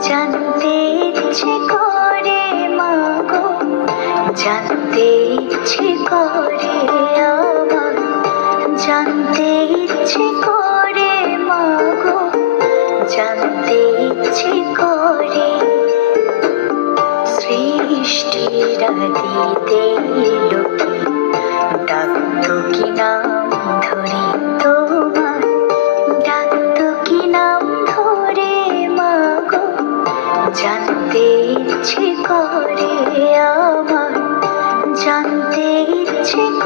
জানতে ইচ্ছে করে মাগো, জানতে ইচ্ছে করে আমার, জানতে ইচ্ছে করে মাগো, জানতে ইচ্ছে করে। সৃষ্টির আদিতে লোকে ডাকতো কি নাম ধরে তোমার, ডাকতো কি নাম ধরে মাগো, জানতে ইচ্ছে করে আমার, জানতে ইচ্ছে করে।